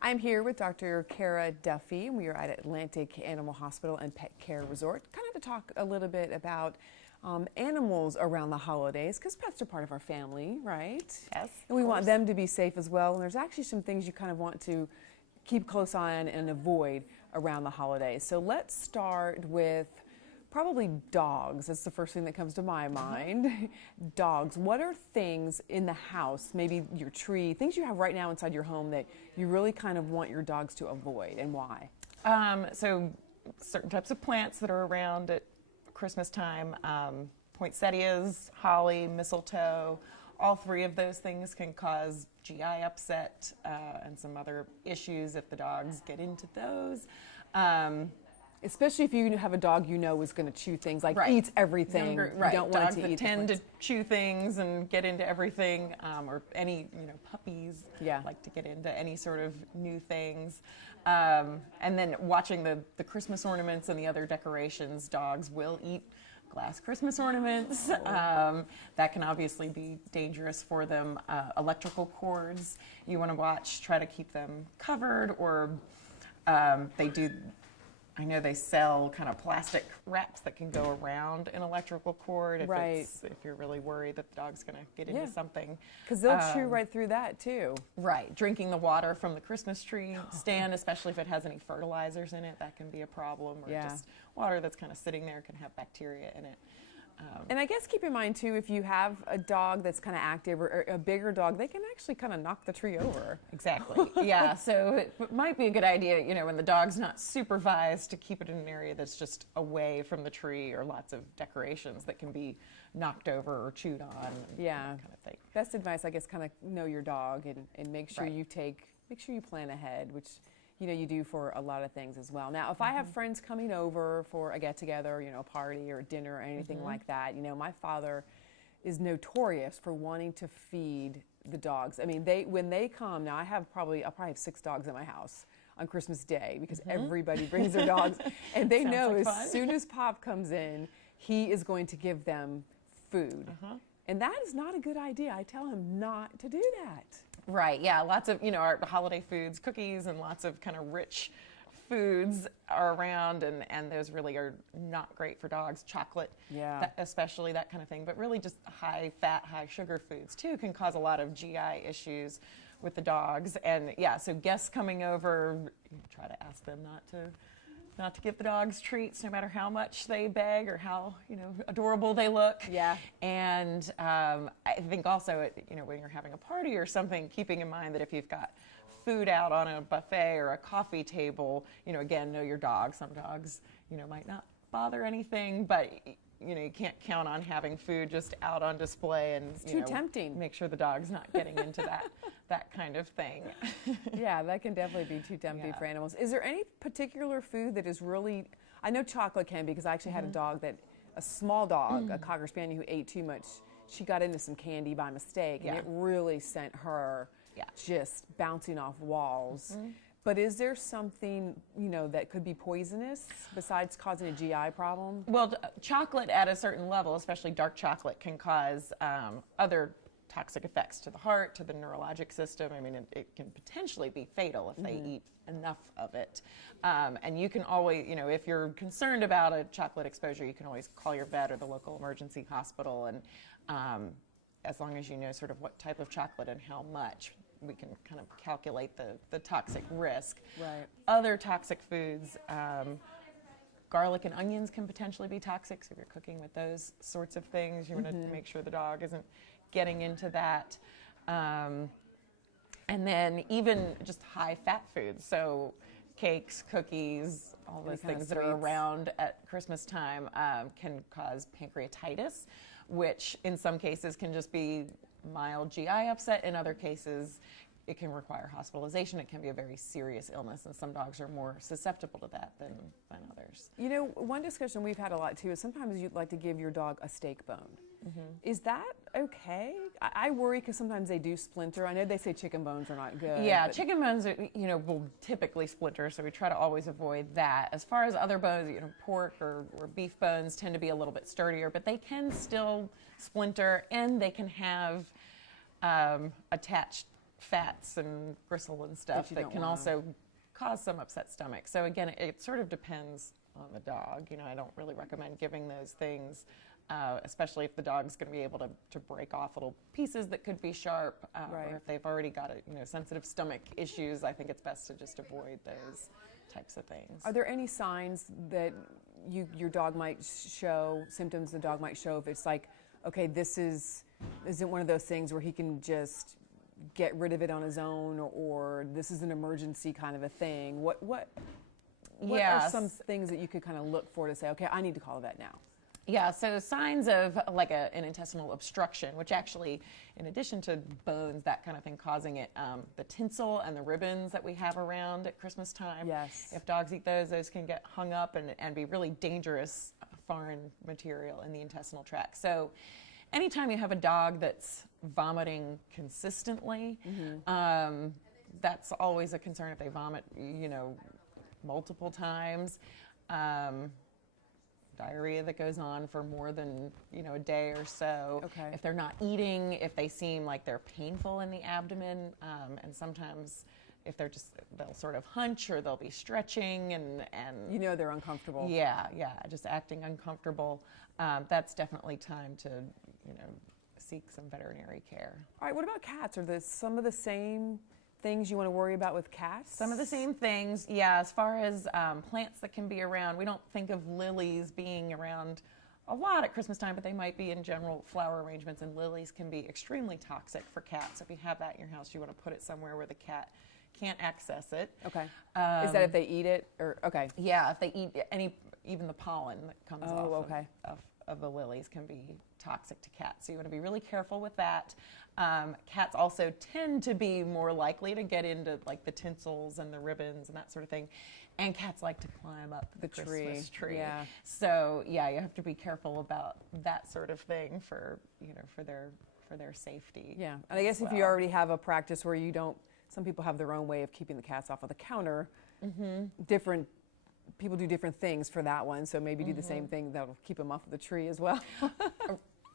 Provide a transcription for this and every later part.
I'm here with Dr. Kara Duffy, and we are at Atlantic Animal Hospital and Pet Care Resort, kind of to talk a little bit about animals around the holidays, because pets are part of our family, right? Yes. And we want them to be safe as well. And there's actually some things you kind of want to keep close eye on and avoid around the holidays. So let's start with probably dogs. That's the first thing that comes to my mind. Dogs. What are things in the house, maybe your tree, things you have right now inside your home that you really kind of want your dogs to avoid, and why? So certain types of plants that are around at Christmas time, poinsettias, holly, mistletoe, all three of those things can cause GI upset and some other issues if the dogs get into those. Especially if you have a dog you know is going to chew things, like eats everything. Right. You don't want Dogs it to that eat tend to chew things and get into everything, or any puppies like to get into any sort of new things. And then watching the Christmas ornaments and the other decorations, dogs will eat glass Christmas ornaments. That can obviously be dangerous for them. Electrical cords, you want to watch, try to keep them covered, or I know they sell kind of plastic wraps that can go around an electrical cord if you're really worried that the dog's going to get into something. Because they'll chew right through that too. Right. Drinking the water from the Christmas tree stand, especially if it has any fertilizers in it, that can be a problem. Or just water that's kind of sitting there can have bacteria in it. And I guess keep in mind too, if you have a dog that's kind of active or a bigger dog, they can actually kind of knock the tree over. Exactly. Yeah. So it might be a good idea, when the dog's not supervised, to keep it in an area that's just away from the tree or lots of decorations that can be knocked over or chewed on. Kind of thing. Best advice, I guess, kind of know your dog and make sure make sure you plan ahead, which you do for a lot of things as well. Now, if I have friends coming over for a get-together, a party or dinner or anything like that, my father is notorious for wanting to feed the dogs. I mean, when they come, now I'll probably have 6 dogs in my house on Christmas Day, because everybody brings their dogs, and they know as soon as Pop comes in, he is going to give them food. And that is not a good idea. I tell him not to do that. Right, yeah, lots of, our holiday foods, cookies, and lots of kind of rich foods are around, and those really are not great for dogs. Chocolate, especially, that kind of thing. But really just high fat, high sugar foods, too, can cause a lot of GI issues with the dogs. And so guests coming over, try to ask them not to give the dogs treats, no matter how much they beg or how adorable they look. Yeah. And I think also, when you're having a party or something, keeping in mind that if you've got food out on a buffet or a coffee table, again, know your dog. Some dogs, might not bother anything, but you can't count on having food just out on display, and it's too tempting. Make sure the dog's not getting into that kind of thing. Yeah, that can definitely be too tempting for animals. Is there any particular food that is really, I know chocolate can be, because I actually had a small dog, a Cocker Spaniel, who ate too much. She got into some candy by mistake, and it really sent her just bouncing off walls. But is there something, that could be poisonous besides causing a GI problem? Well, chocolate at a certain level, especially dark chocolate, can cause other toxic effects to the heart, to the neurologic system. I mean, it can potentially be fatal if they eat enough of it. And you can always, if you're concerned about a chocolate exposure, you can always call your vet or the local emergency hospital. And as long as you know sort of what type of chocolate and how much, we can kind of calculate the toxic risk. Right. Other toxic foods, garlic and onions can potentially be toxic, so if you're cooking with those sorts of things, you want to make sure the dog isn't getting into that. And then even just high-fat foods, so cakes, cookies, all those things that are around at Christmas time can cause pancreatitis, which in some cases can just be mild GI upset. In other cases, it can require hospitalization. It can be a very serious illness, and some dogs are more susceptible to that than others. One discussion we've had a lot too is sometimes you'd like to give your dog a steak bone. Is that okay? I worry because sometimes they do splinter. I know they say chicken bones are not good. Yeah, chicken bones are, will typically splinter, so we try to always avoid that. As far as other bones, pork or beef bones tend to be a little bit sturdier, but they can still splinter, and they can have attached fats and gristle and stuff that can also cause some upset stomach. So again, it sort of depends on the dog. You know, I don't really recommend giving those things, especially if the dog's going to be able to break off little pieces that could be sharp, or if they've already got sensitive stomach issues. I think it's best to just avoid those types of things. Are there any signs that your dog might show, symptoms the dog might show, if it's like, okay, this isn't one of those things where he can just get rid of it on his own, or this is an emergency kind of a thing? What are some things that you could kind of look for to say, okay, I need to call a vet now? Yeah, so signs of like an intestinal obstruction, which actually, in addition to bones, that kind of thing causing it, the tinsel and the ribbons that we have around at Christmas time. Yes. If dogs eat those can get hung up and be really dangerous foreign material in the intestinal tract. So anytime you have a dog that's vomiting consistently, that's always a concern. If they vomit, multiple times. Diarrhea that goes on for more than a day or so. Okay. If they're not eating, if they seem like they're painful in the abdomen, and sometimes if they'll sort of hunch or they'll be stretching and they're uncomfortable. Yeah, just acting uncomfortable. That's definitely time to seek some veterinary care. All right, what about cats? Are some of the same things you want to worry about with cats? Some of the same things, yeah. As far as plants that can be around, we don't think of lilies being around a lot at Christmas time, but they might be in general flower arrangements, and lilies can be extremely toxic for cats. If you have that in your house, you want to put it somewhere where the cat can't access it. Okay. Is that if they eat it? Okay. Yeah, if they eat even the pollen that comes off of the lilies can be toxic to cats. So you want to be really careful with that. Cats also tend to be more likely to get into like the tinsels and the ribbons and that sort of thing. And cats like to climb up the Christmas tree. Yeah. So yeah, you have to be careful about that sort of thing for their safety. Yeah. And I guess if you already have a practice where some people have their own way of keeping the cats off of the counter. Different people do different things for that one, so maybe do the same thing that'll keep them off of the tree as well.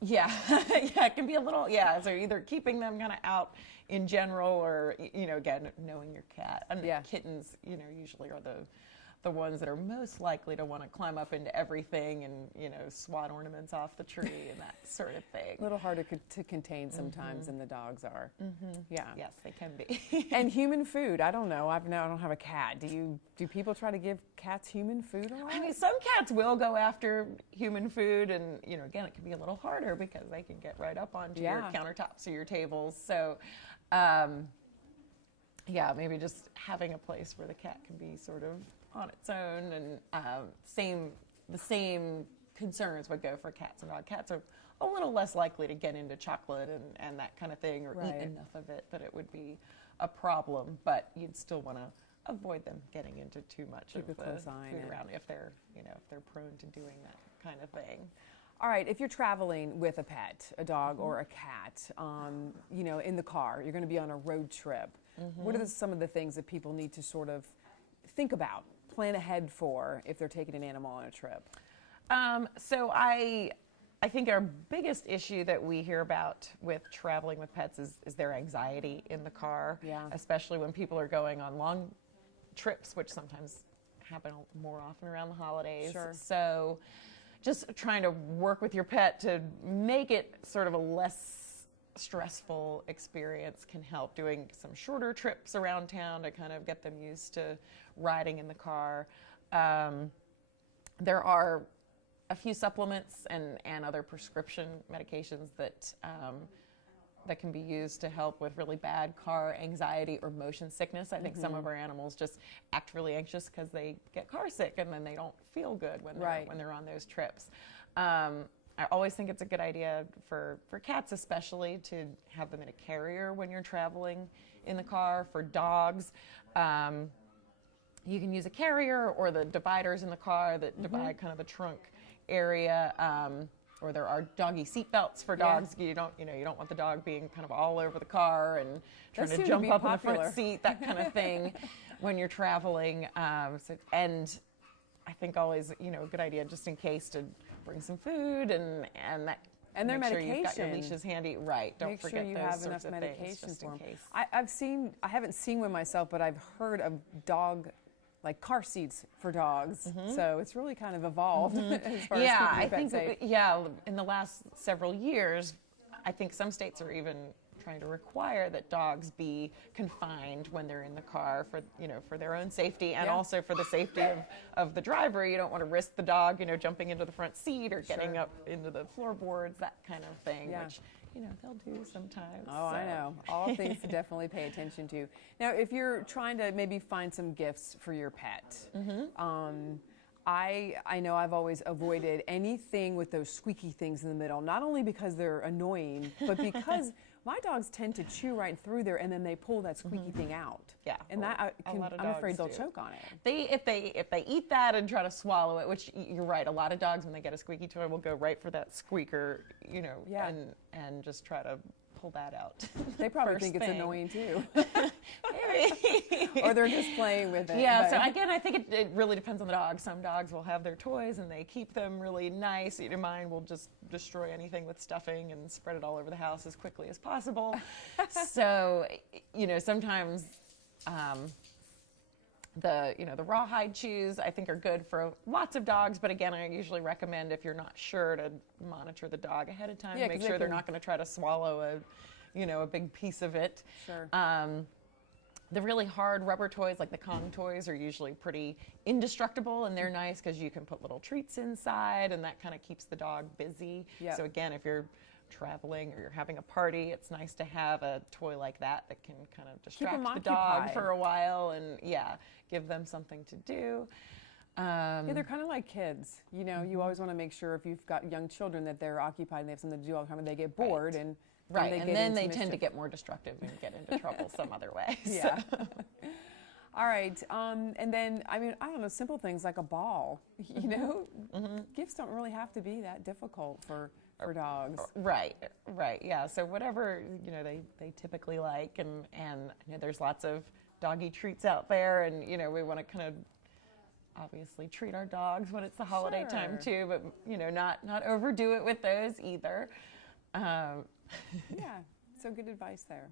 Yeah, it can be a little, so either keeping them kind of out in general, or, again, knowing your cat. And kittens, usually are the ones that are most likely to want to climb up into everything and, swat ornaments off the tree and that sort of thing. A little harder to contain sometimes than the dogs are. Yeah. Yes, they can be. And human food, I don't know. I don't have a cat. Do people try to give cats human food a lot? I mean, some cats will go after human food, and, again, it can be a little harder because they can get right up onto your countertops or your tables. So, maybe just having a place where the cat can be sort of on its own, and the same concerns would go for cats and dogs. Cats are a little less likely to get into chocolate and that kind of thing, or eat enough of it that it would be a problem, but you'd still want to avoid them getting into too much of the food around if they're prone to doing that kind of thing. All right, if you're traveling with a pet, a dog or a cat, in the car, you're going to be on a road trip. What are some of the things that people need to sort of think about, plan ahead for, if they're taking an animal on a trip? So I think our biggest issue that we hear about with traveling with pets is their anxiety in the car, especially when people are going on long trips, which sometimes happen more often around the holidays. Sure. So just trying to work with your pet to make it sort of a less stressful experience can help. Doing some shorter trips around town to kind of get them used to riding in the car. There are a few supplements and other prescription medications that can be used to help with really bad car anxiety or motion sickness. I think some of our animals just act really anxious because they get car sick, and then they don't feel good when they're on those trips. I always think it's a good idea for cats especially to have them in a carrier when you're traveling in the car. For dogs, you can use a carrier or the dividers in the car that divide kind of the trunk area, or there are doggy seat belts for dogs. You don't want the dog being kind of all over the car and trying to jump up in the front seat, that kind of thing, when you're traveling. And I think always, a good idea just in case to bring some food and that And their make sure medication. you've got your leashes handy. Right. Don't Make forget sure you those have sorts enough of medication things, just for in them. case. I haven't seen one myself, but I've heard of dog, like car seats for dogs. So it's really kind of evolved as far as Yeah, keeping I your pet think safe. in the last several years, I think some states are even trying to require that dogs be confined when they're in the car for their own safety and Yeah. also for the safety of the driver. You don't want to risk the dog, jumping into the front seat or getting up into the floorboards, that kind of thing, Yeah. which, they'll do sometimes. Oh, I know. All things to definitely pay attention to. Now, if you're trying to maybe find some gifts for your pet, I know I've always avoided anything with those squeaky things in the middle, not only because they're annoying, but because my dogs tend to chew right through there and then they pull that squeaky thing out. Yeah, And that a lot of I'm afraid they'll dogs do. choke on it. If they eat that and try to swallow it, which you're right, a lot of dogs when they get a squeaky toy will go right for that squeaker, Yeah. and just try to pull that out. They probably first think it's thing. annoying too. Maybe. Or they're just playing with it. Yeah, but- so again, I think it really depends on the dog. Some dogs will have their toys and they keep them really nice. Mine will just destroy anything with stuffing and spread it all over the house as quickly as possible. So, sometimes the rawhide chews I think are good for lots of dogs, but again, I usually recommend if you're not sure to monitor the dog ahead of time, Yeah, make 'cause sure they they're can- not going to try to swallow a big piece of it. Sure. The really hard rubber toys, like the Kong toys, are usually pretty indestructible, and they're nice because you can put little treats inside, and that kind of keeps the dog busy. Yep. So again, if you're traveling or you're having a party, it's nice to have a toy like that can kind of distract 'em the dog occupied. for a while, and give them something to do. Yeah, they're kind of like kids. You always want to make sure if you've got young children that they're occupied and they have something to do all the time and they get bored and Right, they and get then into they tend to mischief. get more destructive and get into trouble some other way. Yeah. All right. And then, I don't know, simple things like a ball. Gifts don't really have to be that difficult for dogs. Right, yeah. So whatever they typically like, and there's lots of doggy treats out there, and we want to kind of obviously treat our dogs when it's the holiday time too, but not overdo it with those either. Yeah, so good advice there.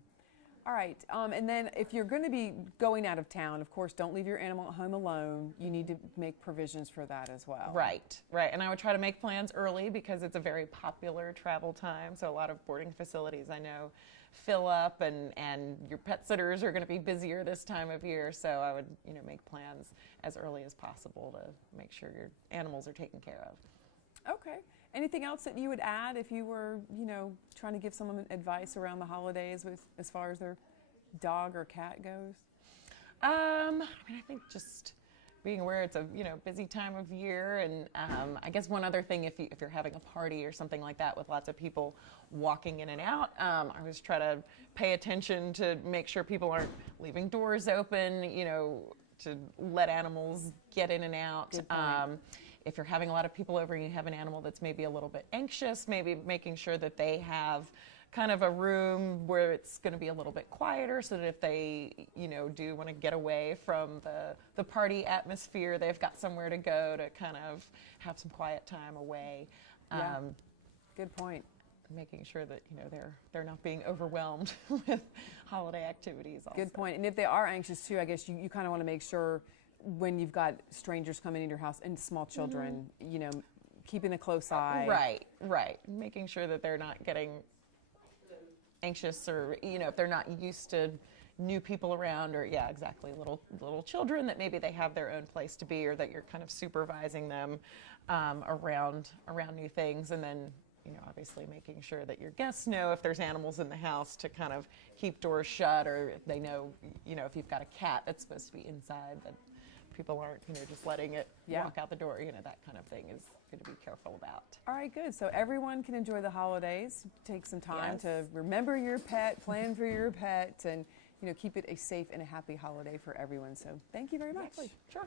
All right, and then if you're going to be going out of town, of course, don't leave your animal at home alone. You need to make provisions for that as well. Right. And I would try to make plans early because it's a very popular travel time. So a lot of boarding facilities I know fill up, and your pet sitters are going to be busier this time of year. So I would make plans as early as possible to make sure your animals are taken care of. Okay. Anything else that you would add if you were, trying to give someone advice around the holidays as far as their dog or cat goes? I think just being aware it's a busy time of year, and I guess one other thing, if you're having a party or something like that with lots of people walking in and out, I always try to pay attention to make sure people aren't leaving doors open, to let animals get in and out. Good point. If you're having a lot of people over and you have an animal that's maybe a little bit anxious, maybe making sure that they have kind of a room where it's going to be a little bit quieter, so that if they, do want to get away from the party atmosphere, they've got somewhere to go to kind of have some quiet time away. Yeah. Good point. Making sure that they're not being overwhelmed with holiday activities also. Good point. And if they are anxious too, I guess you kind of want to make sure when you've got strangers coming into your house and small children, keeping a close eye. Right. Making sure that they're not getting anxious, or if they're not used to new people around, or exactly, little children, that maybe they have their own place to be, or that you're kind of supervising them around new things. And then obviously making sure that your guests know if there's animals in the house to kind of keep doors shut, or if they know, if you've got a cat that's supposed to be inside, that people aren't, just letting it walk out the door, that kind of thing is good to be careful about. All right, good. So everyone can enjoy the holidays. Take some time Yes. to remember your pet, plan for your pet, and keep it a safe and a happy holiday for everyone. So thank you very much. Sure.